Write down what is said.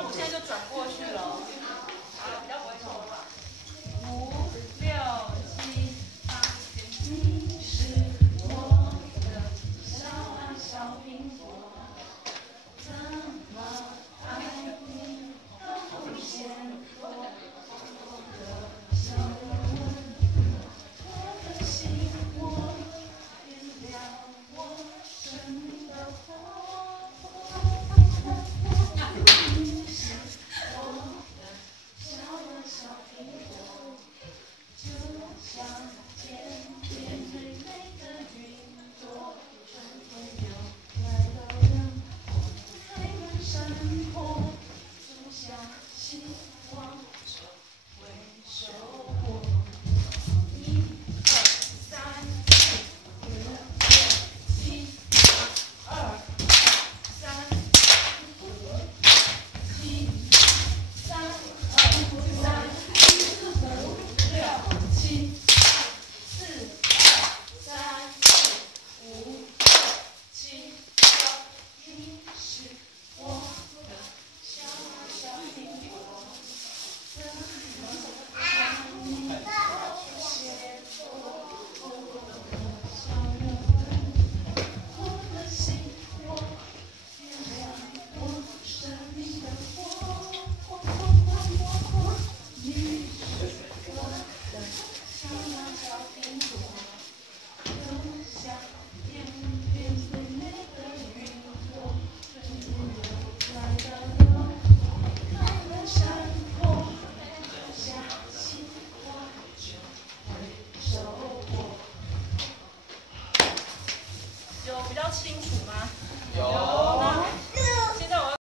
那我现在就转过去了。好了，比较不会错吧。5、6、7、8。你是我的小苹果，怎么爱你都不嫌多。我的小人问我的心窝，点亮我生命的火。你是我的小苹果，就像天边最美的云朵，春天又来了，开满山坡，种下希望就会收获。1、2、3、4、5、6、7、8、2、3、5、7、3、2、3、5、6、7、4、3、5、7、8。你是我的小苹果，怎么让你不嫌多？小人问我的心窝，点亮我生命的火。你是我的小苹果，就像天边最美的云朵，春天又来了，开满山坡，种下希望就会收获。有比较清楚吗？有。